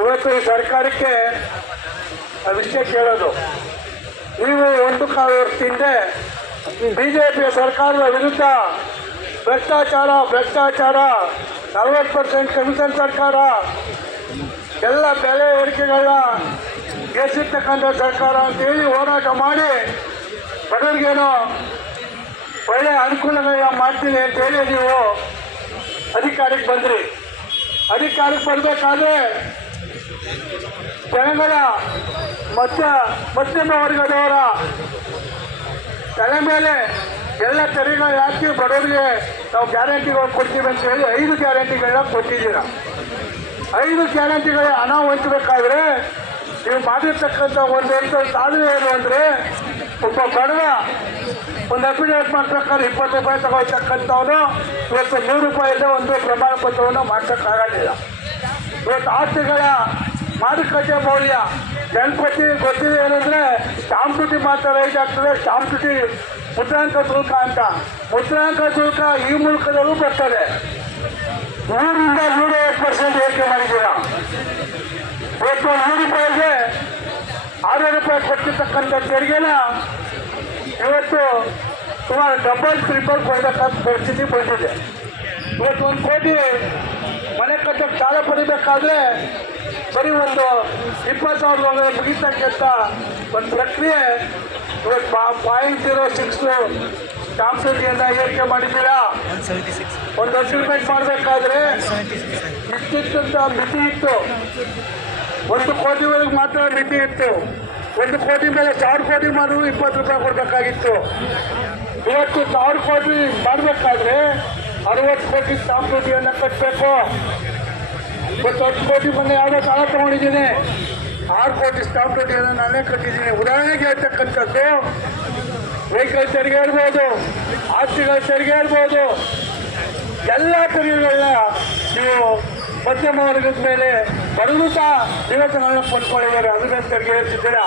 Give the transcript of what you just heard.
ಇವತ್ತು ಈ ಸರ್ಕಾರಕ್ಕೆ ವಿಷಯ ಕೇಳೋದು, ನೀವು 1 ವರ್ಷ ಹಿಂದೆ ಬಿಜೆಪಿಯ ಸರ್ಕಾರದ ವಿರುದ್ಧ ಭ್ರಷ್ಟಾಚಾರ 40% ಕಮಿಷನ್ ಸರ್ಕಾರ, ಎಲ್ಲ ಬೆಲೆ ಏರಿಕೆಗಳನ್ನ ಗೆಲ್ಲಿರ್ತಕ್ಕಂಥ ಸರ್ಕಾರ ಅಂತೇಳಿ ಹೋರಾಟ ಮಾಡಿ ಬಡವರಿಗೇನೋ ಒಳ್ಳೆಯ ಅನುಕೂಲಗಳನ್ನ ಮಾಡ್ತೀನಿ ಅಂತೇಳಿ ನೀವು ಅಧಿಕಾರಕ್ಕೆ ಬಂದ್ರಿ. ಅಧಿಕಾರಕ್ಕೆ ಬರಬೇಕಾದ್ರೆ ಜನಗಳ ಮಧ್ಯಮ ವರ್ಗದವರ ತಲೆ ಮೇಲೆ ಎಲ್ಲ ತೆರಿಗೆಗಳು ಹಾಕಿ ಬಡವರಿಗೆ ನಾವು ಗ್ಯಾರಂಟಿಗಳು ಕೊಡ್ತೀವಿ ಅಂತ ಹೇಳಿ 5 ಗ್ಯಾರಂಟಿಗಳನ್ನ ಕೊಟ್ಟಿದ್ದೀರ. 5 ಗ್ಯಾರಂಟಿಗಳ ಹಣ ಹೊಂದಬೇಕಾದ್ರೆ ನೀವು ಮಾಡಿರ್ತಕ್ಕಂಥ ಒಂದು ಸಾಧನೆ ಏನು ಅಂದರೆ, ಒಬ್ಬ ಬಡವ ಒಂದು ಅಫಿಡೇವಿಟ್ ಮಾಡ್ಬೇಕಾದ್ರೆ 20 ರೂಪಾಯಿ ತಗೊಳ್ತಕ್ಕಂಥವನು ಇವತ್ತು 100 ರೂಪಾಯಿಂದ ಒಂದು ಪ್ರಮಾಣ ಪತ್ರವನ್ನು ಮಾಡ್ಸೋಕ್ಕಾಗಲಿಲ್ಲ. ಇವತ್ತು ಆಸ್ತಿಗಳ ಮಾರುಕಟ್ಟೆ ಮೌಲ್ಯ ಗೊತ್ತಿದೆ ಏನಂದರೆ, ಸ್ಟಾಂಪ್ ಡ್ಯೂಟಿ ಮಾತ್ರ ರೈಟ್ ಆಗ್ತದೆ. ಸ್ಟಾಂಪ್ ಡ್ಯೂಟಿ ಮುದ್ರಾಂಕ ಶುಲ್ಕ ಅಂತ, ಮುದ್ರಾಂಕ ಶುಲ್ಕ ಈ ಮೂಲಕದಲ್ಲೂ ಬರ್ತದೆ. 100ರಿಂದ 150% ಏರಿಕೆ ಮಾಡಿದ್ದೀರ. ಇವತ್ತು 100 ರೂಪಾಯಿಗೆ 6 ರೂಪಾಯಿ ಕೊಟ್ಟಿರ್ತಕ್ಕಂಥ ತೆರಿಗೆನ ಇವತ್ತು ಸುಮಾರು ಡಬಲ್ ಟ್ರಿಪಲ್ ಕೊಡಬೇಕಂತ ಪರಿಸ್ಥಿತಿ ಬಂದಿದೆ. ಇವತ್ತು 1 ಕೋಟಿ ಮನೆ ಕಟ್ಟಕ್ಕೆ ಸಾಲ ಪಡಿಬೇಕಾದ್ರೆ ಬರೀ ಒಂದು 20,000 ಒಳಗೆ ಮುಗಿತಕ್ಕಂಥ ಒಂದು ಪ್ರಕ್ರಿಯೆ ಇವತ್ತು 0.06 ಸ್ಟಾಂಪ್ ಡ್ಯೂಟಿಯನ್ನು ಏರಿಕೆ ಮಾಡಿದ್ದೀರಾ. ಒಂದು ಅಗ್ರಿಮೆಂಟ್ ಮಾಡಬೇಕಾದ್ರೆ ಇಷ್ಟಿಷ್ಟಂತ ಮಿತಿ ಇತ್ತು. 1 ಕೋಟಿವರೆಗೆ ಮಾತ್ರ ಮಿತಿ ಇತ್ತು. 1 ಕೋಟಿ ಮೇಲೆ 1000 ಕೋಟಿ ಮಾಡಿದ್ರು 20 ರೂಪಾಯಿ ಕೊಡಬೇಕಾಗಿತ್ತು. ಇವತ್ತು 1000 ಕೋಟಿ ಮಾಡಬೇಕಾದ್ರೆ 60 ಕೋಟಿ ಸ್ಟಾಂಪ್ ಡ್ಯೂಟಿಯನ್ನು ಕಟ್ಟಬೇಕು. ಇವತ್ತು 10 ಕೋಟಿ ಬಂದು ಯಾವುದೋ ಸಾಲ ತೊಗೊಂಡಿದ್ದೀನಿ, 6 ಕೋಟಿ ಸ್ಟಾಂಪ್ ಡ್ಯೂಟಿಯನ್ನು ನಾನೇ ಕಟ್ಟಿದ್ದೀನಿ. ಉದಾಹರಣೆಗೆ ಹೇಳ್ತಕ್ಕಂಥದ್ದು ವೆಹಿಕಲ್ ತೆರಿಗೆ ಇರ್ಬೋದು, ಆಸ್ತಿಗಳ ತೆರಿಗೆ ಇರ್ಬೋದು, ಎಲ್ಲ ತೆರಿಗೆಗಳನ್ನ ನೀವು ಮಧ್ಯಮ ವರ್ಗದ ಮೇಲೆ ಬಡವರು ಸಹ ನಿವೇಶನಗಳನ್ನ ಕೊಂಡ್ಕೊಂಡಿದ್ದಾರೆ. ಅದನ್ನ ತೆರಿಗೆ ಹೇಳ್ತಿದ್ದೀರಾ.